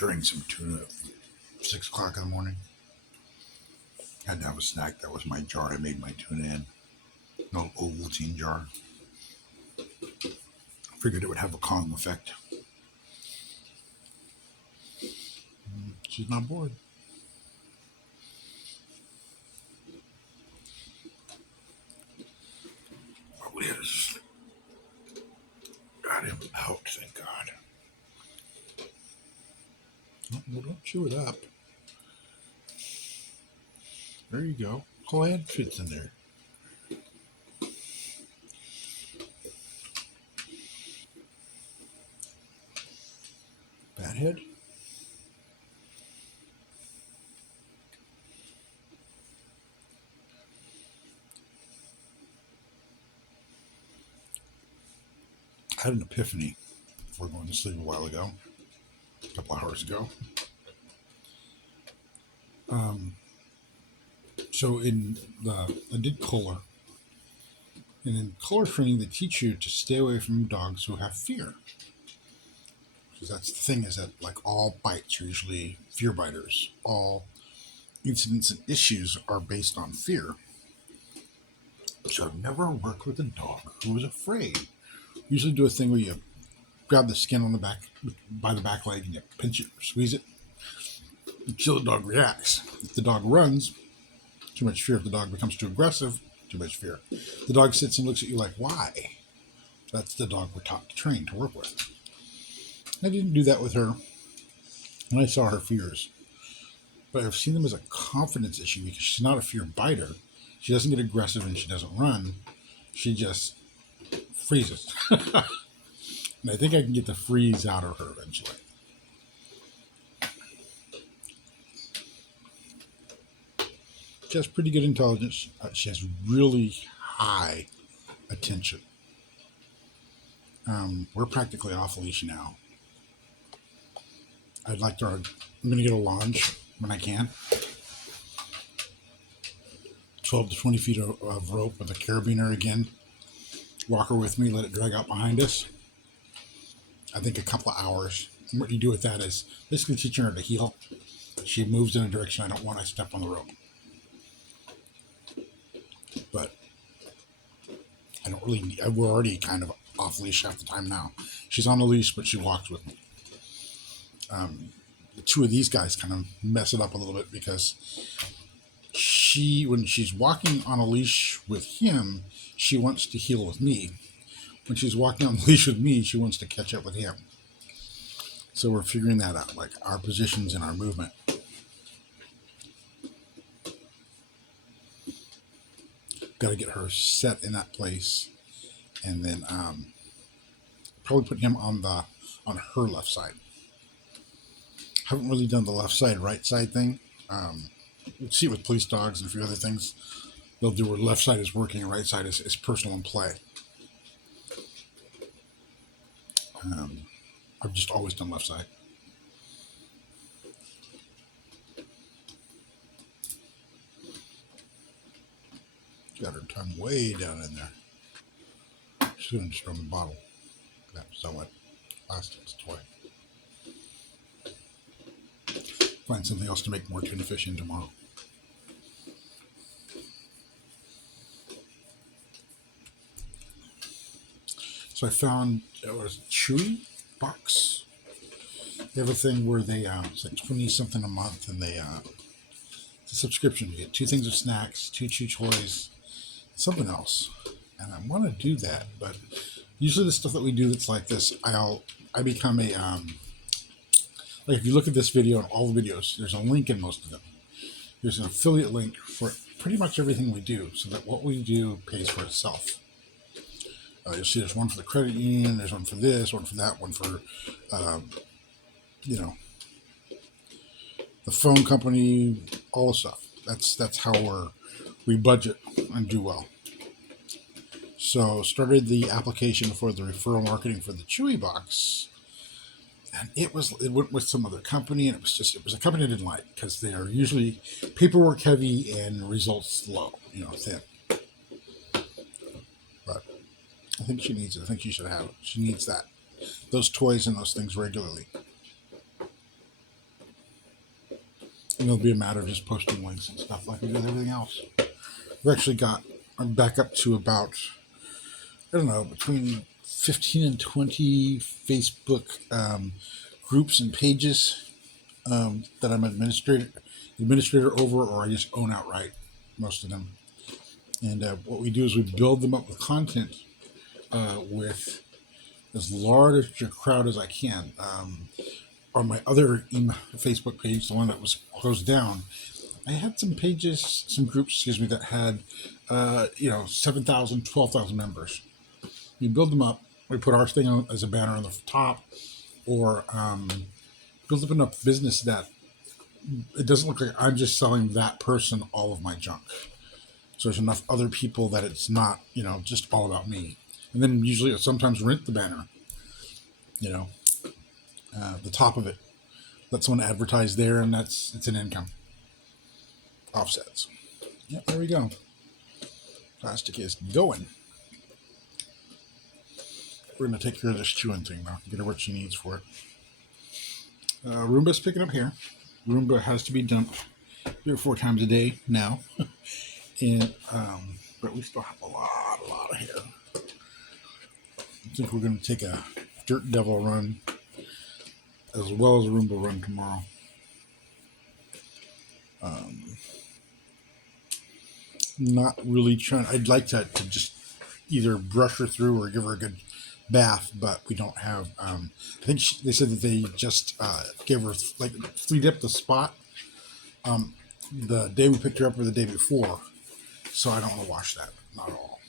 Curing some tuna at 6 o'clock in the morning. Had to have a snack. That was my jar I made my tuna in. No Ovaltine jar. Figured it would have a calming effect. She's not bored. Oh, yes. Got him out, thank God. Well, don't chew it up. There you go. Whole head fits in there. Bat head? I had an epiphany before going to sleep a while ago, a couple hours ago. So I did color, and in color training, they teach you to stay away from dogs who have fear. Because that's the thing, is that like all bites are usually fear biters. All incidents and issues are based on fear. So I've never worked with a dog who was afraid. Usually do a thing where you grab the skin on the back, by the back leg, and you pinch it or squeeze it until the dog reacts. If the dog runs, too much fear. If the dog becomes too aggressive, too much fear. The dog sits and looks at you like, why? That's the dog we're taught to train to work with. I didn't do that with her, and I saw her fears. But I've seen them as a confidence issue because she's not a fear biter. She doesn't get aggressive and she doesn't run. She just freezes. And I think I can get the freeze out of her eventually. She has pretty good intelligence. She has really high attention. We're practically off leash now. I'm going to get a launch when I can. 12 to 20 feet of rope with a carabiner again. Walk her with me, let it drag out behind us. I think a couple of hours. And what you do with that is basically teaching her to heel. She moves in a direction I don't want. I step on the rope. But I don't really need, we're already kind of off leash half the time now. She's on a leash, but she walks with me. The two of these guys kind of mess it up a little bit because when she's walking on a leash with him, she wants to heel with me. When she's walking on the leash with me, she wants to catch up with him. So we're figuring that out, like our positions and our movement. Got to get her set in that place, and then probably put him on her left side. Haven't really done the left side, right side thing. You see it with police dogs and a few other things. They'll do where left side is working and right side is personal and play. I've just always done left side. Got her tongue way down in there. She's going to destroy my bottle. That somewhat plastic's toy. Find something else to make more tuna fish in tomorrow. So I found it was a Chewy box. They have a thing where they it's like 20 something a month, and they it's a subscription. You get 2 things of snacks, 2 chew toys, something else. And I want to do that, but usually the stuff that we do that's like this, I become a like if you look at this video and all the videos, there's a link in most of them. There's an affiliate link for pretty much everything we do, so that what we do pays for itself. You'll see there's one for the credit union, there's one for this, one for that, one for, the phone company, all the stuff. That's how we budget and do well. So started the application for the referral marketing for the Chewy box, and it went with some other company, and it was a company I didn't like because they are usually paperwork heavy and results low, thin. But I think she needs it. I think she should have it. She needs those toys and those things regularly. And it'll be a matter of just posting links and stuff like we do with everything else. We've actually got, I'm back up to about, I don't know, between 15 and 20 Facebook groups and pages that I'm administrator over, or I just own outright most of them. And what we do is we build them up with content with as large a crowd as I can. On my other Facebook page, the one that was closed down, I had some pages, some groups, excuse me, that had, 7,000, 12,000 members. You build them up. We put our thing on as a banner on the top, or build up enough business that it doesn't look like I'm just selling that person all of my junk. So there's enough other people that it's not, just all about me. And then usually, sometimes rent the banner, the top of it. Let someone advertise there, and it's an income. Offsets. Yeah, there we go. Plastic is going. We're going to take care of this chewing thing now. Get her what she needs for it. Roomba's picking up here. Roomba has to be dumped 3 or 4 times a day now. And but we still have a lot of hair. I think we're going to take a Dirt Devil run as well as a Roomba run tomorrow. Not really trying. I'd like to just either brush her through or give her a good bath, but we don't have. I think they said that they just gave her flea dip the spot the day we picked her up or the day before, so I don't want to wash that, not at all.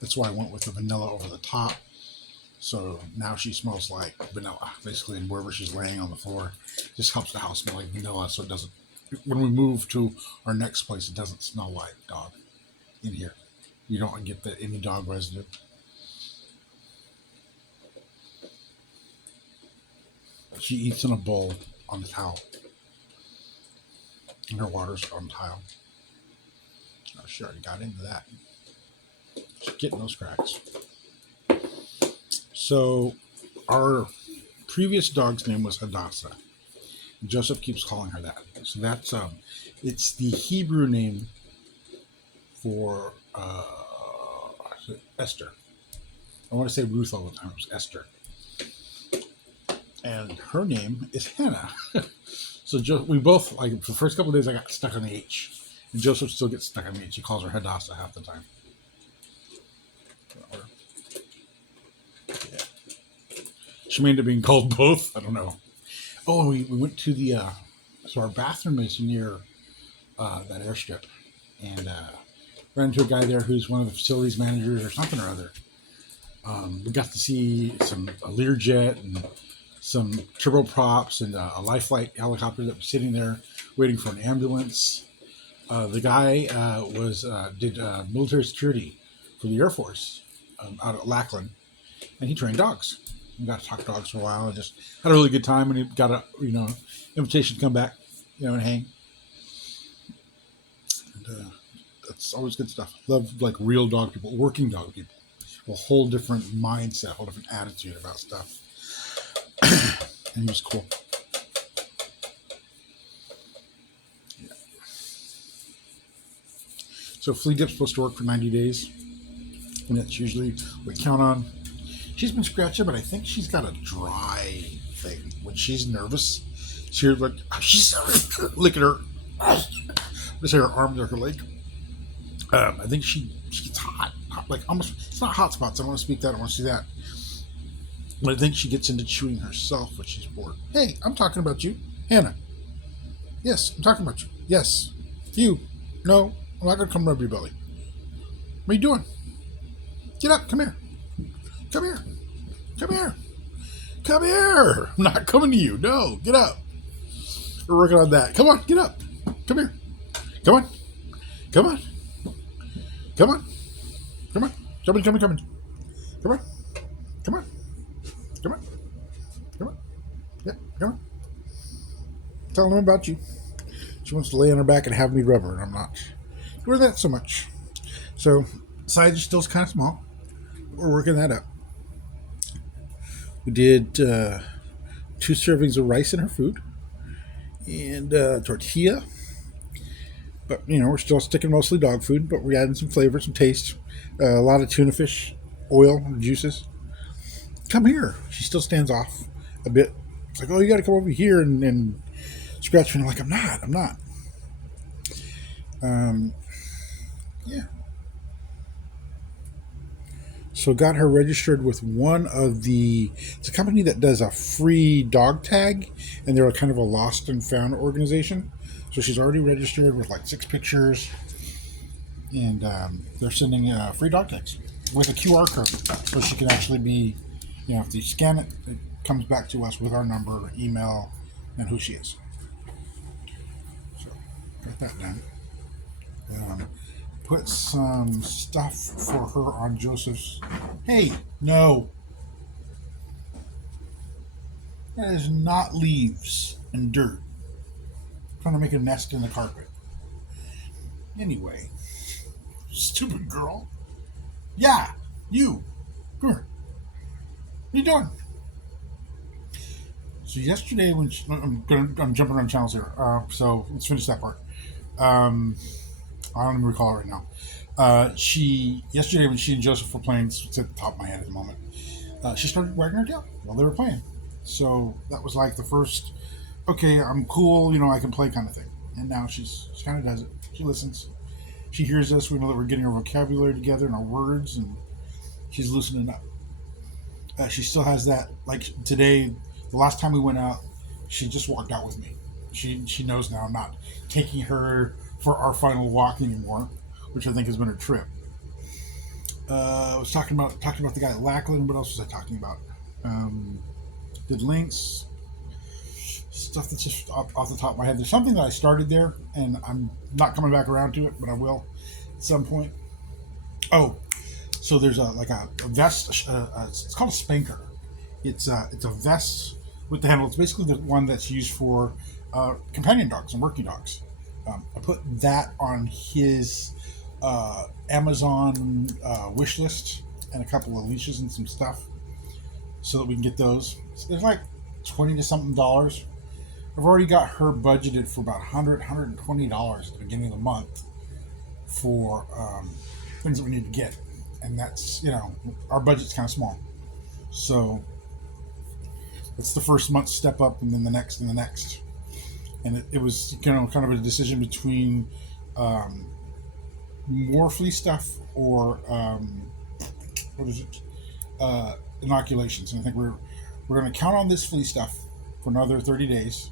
That's why I went with the vanilla over the top. So now she smells like vanilla, basically, and wherever she's laying on the floor, just helps the house smell like vanilla, so it doesn't. When we move to our next place, it doesn't smell like dog in here. You don't get any dog residue. She eats in a bowl on the towel. And her water's on the tile. Oh, she already got into that. She's getting those cracks. So our previous dog's name was Hadassah. Joseph keeps calling her that. So that's it's the Hebrew name for Esther. I want to say Ruth all the time. It was Esther. And her name is Hannah. So we both, for the first couple of days, I got stuck on the H. And Joseph still gets stuck on the H. He calls her Hadassah half the time. Yeah. She may end up being called both. I don't know. Oh, we went to so our bathroom is near that airstrip. And ran into a guy there who's one of the facilities managers or something or other. We got to see a Learjet and some turboprops and a life flight helicopter that was sitting there waiting for an ambulance. The guy did military security for the Air Force out at Lackland, and he trained dogs. We got to talk dogs for a while and just had a really good time. And he got a invitation to come back, and hang. And that's always good stuff. Love real dog people, working dog people, a whole different mindset, a whole different attitude about stuff. And he was cool. Yeah. So flea dip's supposed to work for 90 days. And that's usually what we count on. She's been scratching, but I think she's got a dry thing. When she's nervous, she's licking her. Let's say her arms or her leg. I think she gets hot, like almost. It's not hot spots. I don't want to speak that. I want to see that. But I think she gets into chewing herself when she's bored. Hey, I'm talking about you, Hannah. Yes, I'm talking about you. Yes, you. No, I'm not gonna come rub your belly. What are you doing? Get up. Come here. Come here. Come here. Come here. I'm not coming to you. No, get up. We're working on that. Come on, get up. Come here. Come on. Come on. Come on. Come on. Come on. Come on. Come on. Come on. Come on. Come on. Come on. Yeah, come on. Tell them about you. She wants to lay on her back and have me rub her, and I'm not doing that so much. So, size is still kind of small. We're working that up. We did 2 servings of rice in her food. and tortilla. But we're still sticking mostly dog food, but we're adding some flavor, some taste. A lot of tuna fish, oil, juices. Come here. She still stands off a bit. It's like, oh, you got to come over here and scratch me. I'm like, I'm not. I'm not. Um, yeah. So got her registered with one of the. It's a company that does a free dog tag, and they're kind of a lost and found organization. So she's already registered with like 6 pictures, and they're sending free dog tags with a QR code, so she can actually be, if they scan it, it comes back to us with our number, email, and who she is. So got that done. Put some stuff for her on Joseph's. Hey, no, that is not leaves and dirt. I'm trying to make a nest in the carpet. Anyway, stupid girl. Yeah, you. Come here. What are you doing? So yesterday when I'm jumping around channels here. So let's finish that part. Um, I don't even recall it right now. She yesterday when she and Joseph were playing, it's at the top of my head at the moment. She started wagging her tail while they were playing. So that was like the first, okay, I'm cool, I can play kind of thing. And now she kind of does it. She listens. She hears us. We know that we're getting our vocabulary together and our words, and she's loosening up. She still has that. Like today, the last time we went out, she just walked out with me. She knows now I'm not taking her for our final walk anymore, which I think has been her trip. I was talking about the guy at Lackland. What else was I talking about? Did links, stuff that's just off the top of my head. There's something that I started there, and I'm not coming back around to it, but I will at some point. Oh, so there's a vest. It's called a spanker. It's a vest with the handle. It's basically the one that's used for companion dogs and working dogs. I put that on his Amazon wish list and a couple of leashes and some stuff so that we can get those. So there's like 20 to something dollars. I've already got her budgeted for about $120 at the beginning of the month for things that we need to get. And that's, our budget's kind of small. So it's the first month step up and then the next and the next. And it was, kind of a decision between more flea stuff or what is it? Inoculations. And I think we're going to count on this flea stuff for another 30 days,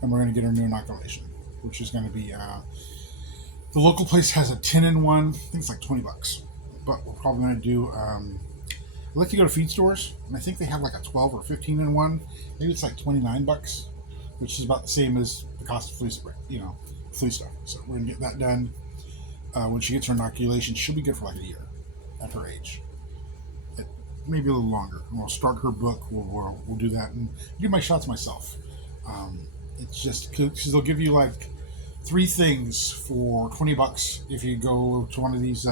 and we're going to get our new inoculation, which is going to be the local place has a 10-in-1. I think it's like $20, but we're probably going to do. I like to go to feed stores, and I think they have like a 12 or 15-in-1. Maybe it's like $29, which is about the same as the cost of flea spray, flea stuff. So we're going to get that done. When she gets her inoculation, she'll be good for like a year at her age. Maybe a little longer. And we'll start her book. We'll do that and do my shots myself. It's just because they'll give you like 3 things for $20 if you go to one of these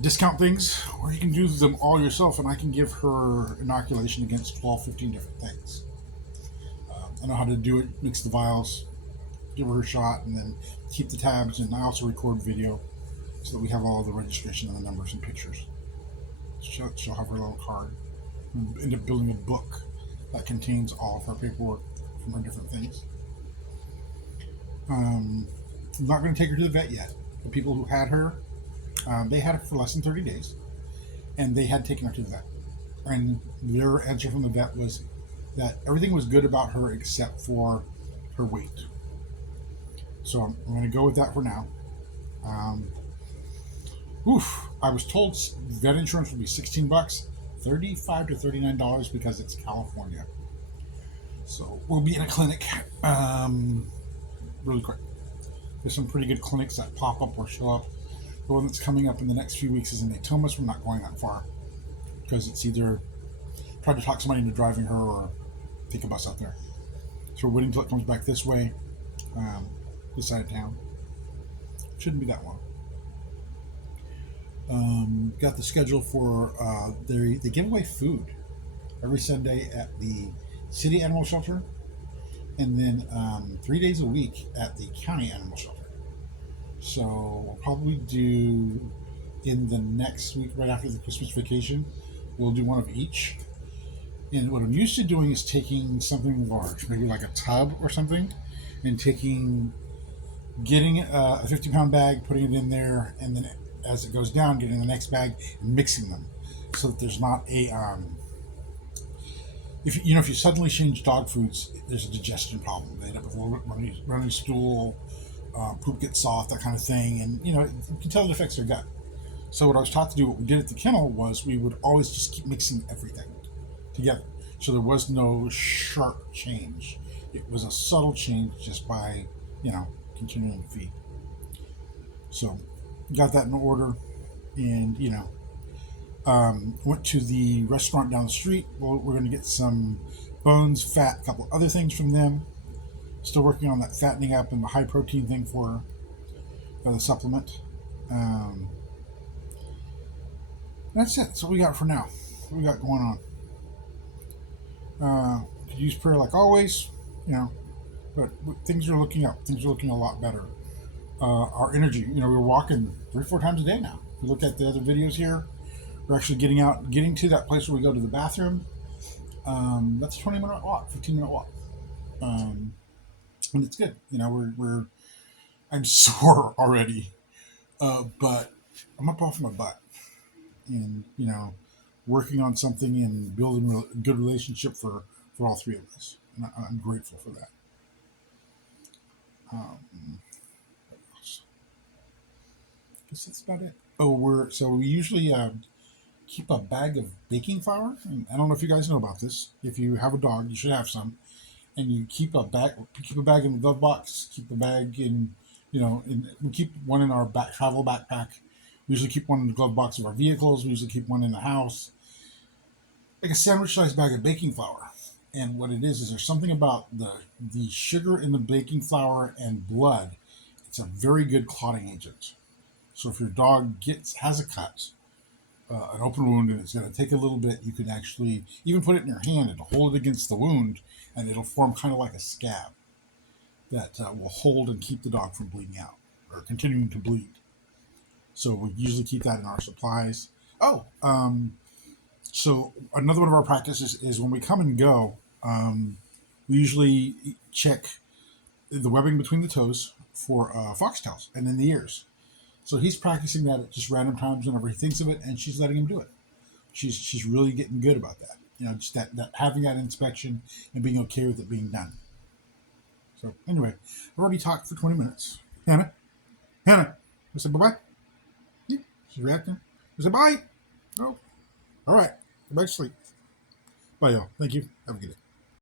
discount things, or you can do them all yourself, and I can give her inoculation against 12, 15 different things. I know how to do it. Mix the vials, give her shot, and then keep the tabs. And I also record video so that we have all the registration and the numbers and pictures. She'll have her little card. And end up building a book that contains all of her paperwork from her different things. I'm not going to take her to the vet yet. The people who had her, they had her for less than 30 days, and they had taken her to the vet. And their answer from the vet was that everything was good about her except for her weight. So I'm going to go with that for now. I was told vet insurance would be $16, $35 to $39 because it's California. So we'll be in a clinic really quick. There's some pretty good clinics that pop up or show up. The one that's coming up in the next few weeks is in Natomas. We're not going that far because it's either try to talk somebody into driving her or take a bus out there. So we're waiting until it comes back this way, this side of town. Shouldn't be that long. Got the schedule for they give away food every Sunday at the city animal shelter, and then 3 days a week at the county animal shelter. So we'll probably do in the next week, right after the Christmas vacation, we'll do one of each. And what I'm used to doing is taking something large, maybe like a tub or something, and getting a 50-pound bag, putting it in there, and then as it goes down, getting the next bag and mixing them, so that there's not a if you suddenly change dog foods, there's a digestion problem. They end up with running stool, poop gets soft, that kind of thing, and you can tell it affects their gut. So what I was taught to do, what we did at the kennel, was we would always just keep mixing everything together. So there was no sharp change. It was a subtle change just by, continuing to feed. So got that in order, and went to the restaurant down the street. Well, we're going to get some bones, fat, a couple other things from them. Still working on that fattening up and the high protein thing for the supplement. That's it. That's what we got for now. What we got going on? Could use prayer like always, but things are looking up. Things are looking a lot better. Our energy, we're walking 3-4 times a day now. If you look at the other videos here, we're actually getting to that place where we go to the bathroom. That's a 20-minute walk, 15-minute walk, and it's good. I'm sore already, but I'm up off my butt, and working on something and building a good relationship for all three of us, and I'm grateful for that. What else? I guess that's about it. Oh, we usually keep a bag of baking flour. And I don't know if you guys know about this. If you have a dog, you should have some. And you keep a bag in the glove box. Keep a bag in, we keep one in our travel backpack. We usually keep one in the glove box of our vehicles. We usually keep one in the house. Like a sandwich-sized bag of baking flour. And what it is there's something about the sugar in the baking flour and blood. It's a very good clotting agent. So if your dog has a cut, an open wound, and it's going to take a little bit, you can actually even put it in your hand and hold it against the wound, and it'll form kind of like a scab that will hold and keep the dog from bleeding out or continuing to bleed. So we usually keep that in our supplies. So another one of our practices is when we come and go, we usually check the webbing between the toes for foxtails and in the ears. So he's practicing that at just random times whenever he thinks of it, and she's letting him do it. She's really getting good about that. Just that having that inspection and being okay with it being done. So anyway, I've already talked for 20 minutes. Hannah, I said bye-bye. Yeah, she's reacting. I said bye. Oh, all right. Go back to sleep. Bye, y'all. Thank you. Have a good day.